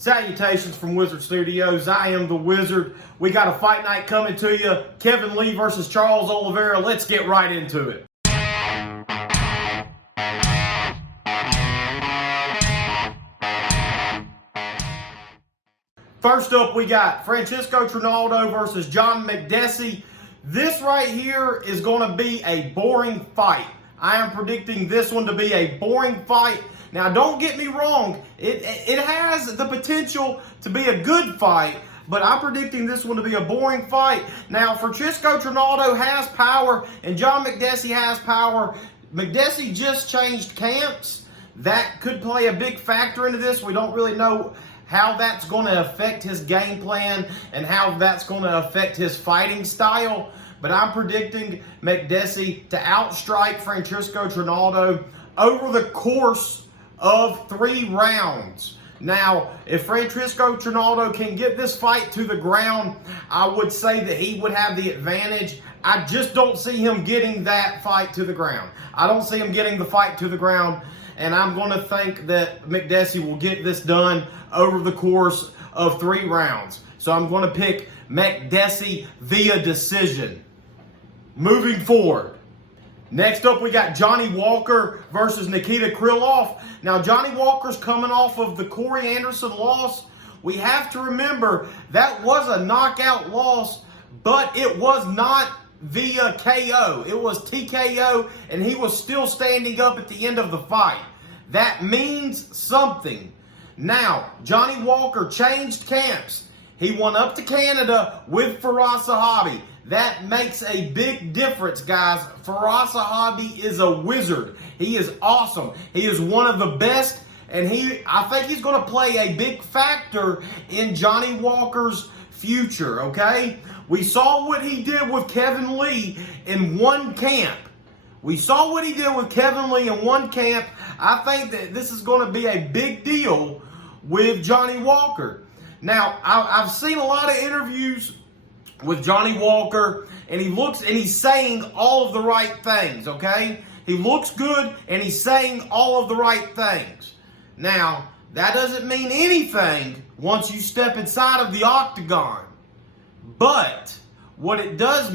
Salutations from Wizard Studios. I am the Wizard. We got a fight night coming to you. Kevin Lee versus Charles Oliveira. Let's get right into it. First up, we got Francisco Trinaldo versus John Makdessi. This right here is going to be a boring fight. I am predicting this one to be a boring fight. Now, don't get me wrong. It has the potential to be a good fight, but I'm predicting this one to be a boring fight. Now, Francisco Trinaldo has power, and John Makdessi has power. Makdessi just changed camps. That could play a big factor into this. We don't really know how that's going to affect his game plan and how that's going to affect his fighting style. But I'm predicting Makdessi to outstrike Francisco Trinaldo over the course of 3 rounds. Now, if Francisco Trinaldo can get this fight to the ground, I would say that he would have the advantage. I just don't see him getting that fight to the ground. I don't see him getting the fight to the ground, and I'm going to think that Makdessi will get this done over the course of 3 rounds. So I'm going to pick Makdessi via decision. Moving forward. Next up, we got Johnny Walker versus Nikita Koloff. Now, Johnny Walker's coming off of the Corey Anderson loss. We have to remember that was a knockout loss, but it was not via KO. It was TKO, and he was still standing up at the end of the fight. That means something. Now, Johnny Walker changed camps. He went up to Canada with Firas Zahabi. That makes a big difference, guys. Firas Zahabi is a wizard. He is awesome. He is one of the best, and I think he's going to play a big factor in Johnny Walker's future, okay? We saw what he did with Kevin Lee in one camp. I think that this is going to be a big deal with Johnny Walker. Now, I've seen a lot of interviews with Johnny Walker, and he's saying all of the right things, okay? He looks good, and he's saying all of the right things. Now, that doesn't mean anything once you step inside of the octagon. But what it does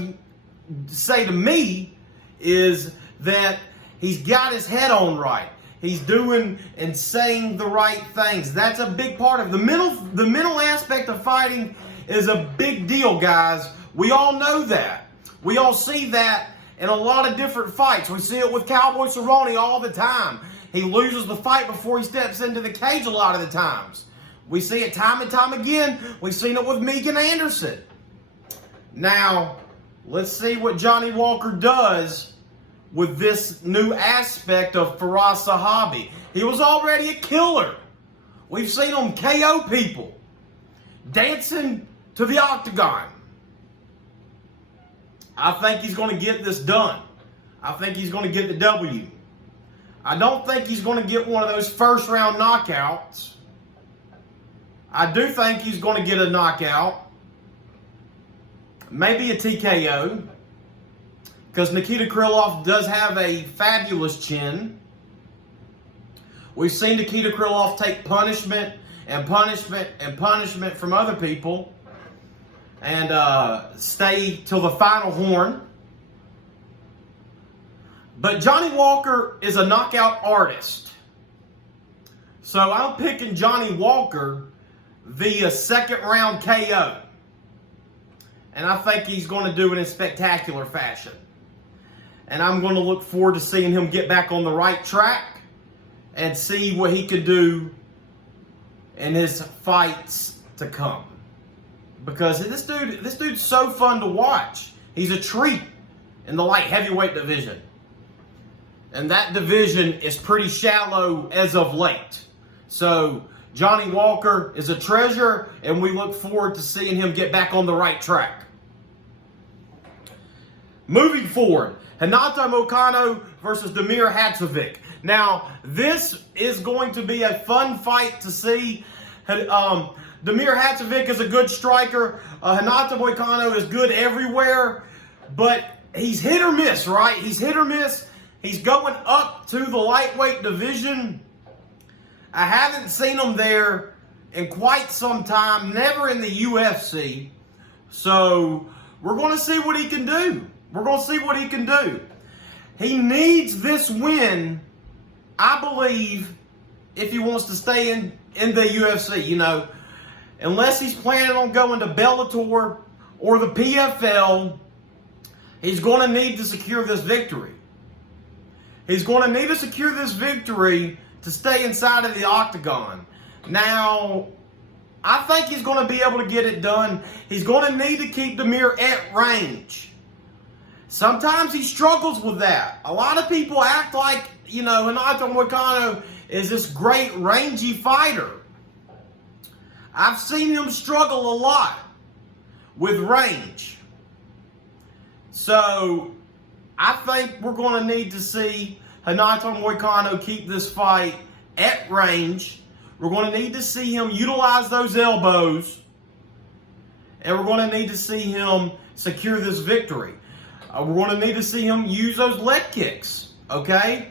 say to me is that he's got his head on right. He's doing and saying the right things. That's a big part of the mental aspect of fighting is a big deal, guys. We all know that. We all see that in a lot of different fights. We see it with Cowboy Cerrone all the time. He loses the fight before he steps into the cage a lot of the times. We see it time and time again. We've seen it with Megan Anderson. Now, let's see what Johnny Walker does with this new aspect of Firas Zahabi. He was already a killer. We've seen him KO people, dancing to the octagon. I think he's going to get this done. I think he's going to get the W. I don't think he's going to get one of those first round knockouts. I do think he's going to get a knockout. Maybe a TKO. Because Nikita Koloff does have a fabulous chin. We've seen Nikita Koloff take punishment and punishment and punishment from other people and stay till the final horn. But Johnny Walker is a knockout artist. So I'm picking Johnny Walker via second round KO. And I think he's going to do it in spectacular fashion. And I'm going to look forward to seeing him get back on the right track and see what he could do in his fights to come. Because this dude's so fun to watch. He's a treat in the light heavyweight division. And that division is pretty shallow as of late. So Johnny Walker is a treasure, and we look forward to seeing him get back on the right track. Moving forward, Renato Okano versus Damir Hadzovic. Now, this is going to be a fun fight to see. Damir Hadzovic is a good striker. Renato Okano is good everywhere, but he's hit or miss, right? He's hit or miss. He's going up to the lightweight division. I haven't seen him there in quite some time, never in the UFC. So we're going to see what he can do. We're going to see what he can do. He needs this win, I believe, if he wants to stay in the UFC. You know, unless he's planning on going to Bellator or the PFL, he's going to need to secure this victory. He's going to need to secure this victory to stay inside of the octagon. Now, I think he's going to be able to get it done. He's going to need to keep Damir at range. Sometimes he struggles with that. A lot of people act like, you know, Okano is this great rangy fighter. I've seen him struggle a lot with range. So, I think we're going to need to see Renato Moicano keep this fight at range. We're going to need to see him utilize those elbows. And we're going to need to see him secure this victory. We're going to need to see him use those leg kicks. Okay?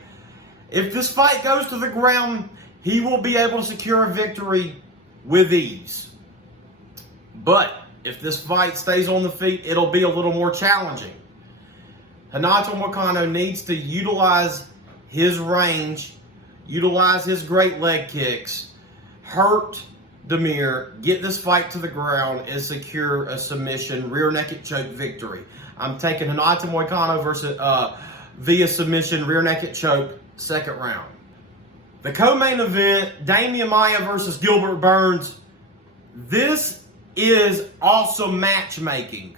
If this fight goes to the ground, he will be able to secure a victory with ease. But if this fight stays on the feet, it'll be a little more challenging. Renato Moicano needs to utilize his range, utilize his great leg kicks, hurt Damir, get this fight to the ground, and secure a submission, rear naked choke victory. I'm taking Renato Moicano versus via submission, rear naked choke, second round. The co-main event, Damian Maia versus Gilbert Burns. This is awesome matchmaking.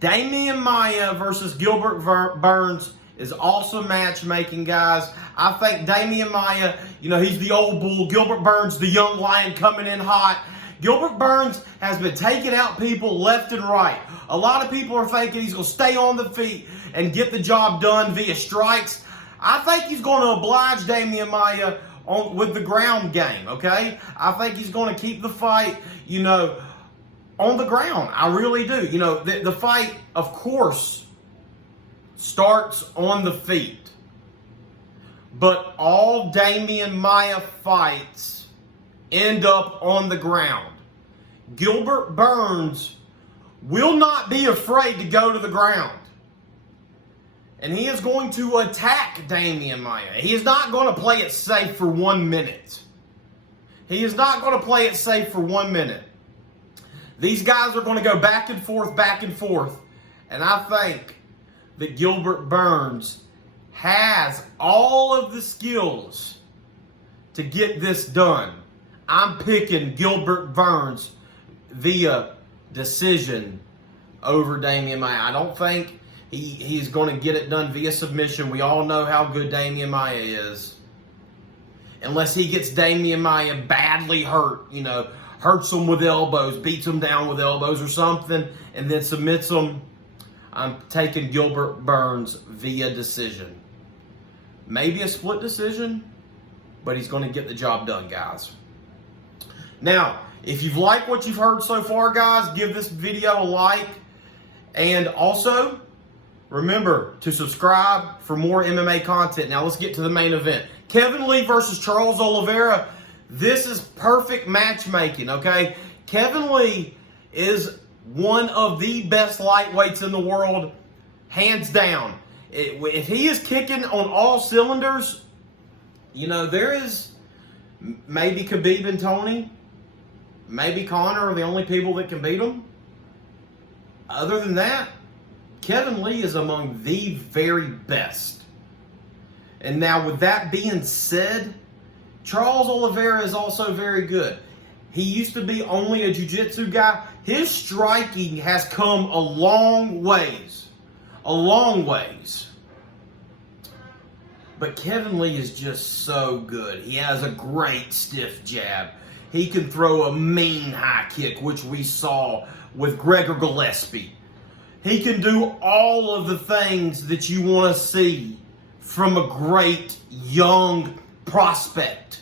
Damian Maia versus Gilbert Burns is awesome matchmaking, guys. I think Damian Maia, you know, he's the old bull. Gilbert Burns, the young lion coming in hot. Gilbert Burns has been taking out people left and right. A lot of people are thinking he's going to stay on the feet and get the job done via strikes. I think he's going to oblige Damian Maia with the ground game, okay? I think he's going to keep the fight, you know, on the ground. I really do. You know, the fight, of course, starts on the feet. But all Damian Maia fights end up on the ground. Gilbert Burns will not be afraid to go to the ground. And he is going to attack Damian Maia. He is not going to play it safe for 1 minute. He is not going to play it safe for 1 minute. These guys are going to go back and forth, back and forth. And I think that Gilbert Burns has all of the skills to get this done. I'm picking Gilbert Burns via decision over Damian Maia. I don't think he's going to get it done via submission. We all know how good Damian Maia is. Unless he gets Damian Maia badly hurt, you know, hurts him with elbows, beats him down with elbows or something, and then submits him. I'm taking Gilbert Burns via decision. Maybe a split decision, but he's going to get the job done, guys. Now, if you've liked what you've heard so far, guys, give this video a like. And also, remember to subscribe for more MMA content. Now, let's get to the main event. Kevin Lee versus Charles Oliveira. This is perfect matchmaking, okay? Kevin Lee is one of the best lightweights in the world, hands down. If he is kicking on all cylinders, you know, there is maybe Khabib and Tony, maybe Conor are the only people that can beat him. Other than that, Kevin Lee is among the very best. And now, with that being said, Charles Oliveira is also very good. He used to be only a jiu-jitsu guy. His striking has come a long ways. A long ways. But Kevin Lee is just so good. He has a great stiff jab. He can throw a mean high kick, which we saw with Gregor Gillespie. He can do all of the things that you want to see from a great young prospect.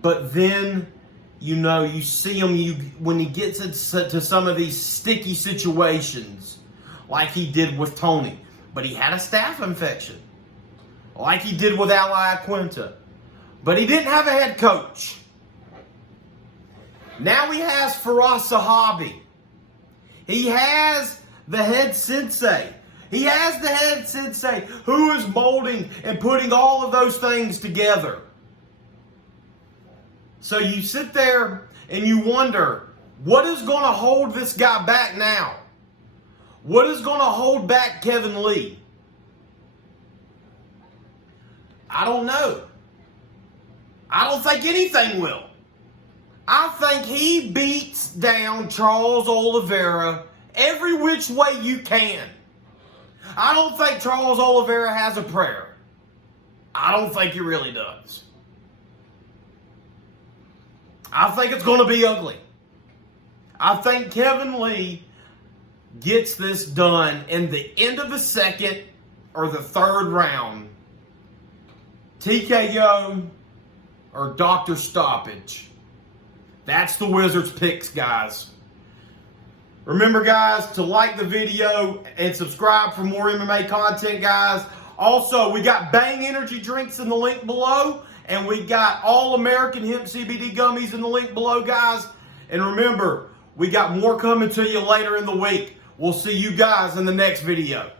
But then, you know, you see him when he gets into some of these sticky situations, like he did with Tony. But he had a staph infection, like he did with Ali Quinta. But he didn't have a head coach. Now he has Firas Zahabi. He has the head sensei. He has the head sensei who is molding and putting all of those things together. So you sit there and you wonder, what is going to hold this guy back now? What is going to hold back Kevin Lee? I don't know. I don't think anything will. I think he beats down Charles Oliveira every which way you can. I don't think Charles Oliveira has a prayer. I don't think he really does. I think it's going to be ugly. I think Kevin Lee gets this done in the end of the second or the third round. TKO or doctor stoppage. That's the Wizards' picks, guys. Remember, guys, to like the video and subscribe for more MMA content, guys. Also, we got Bang Energy drinks in the link below, and we got All American Hemp CBD gummies in the link below, guys. And remember, we got more coming to you later in the week. We'll see you guys in the next video.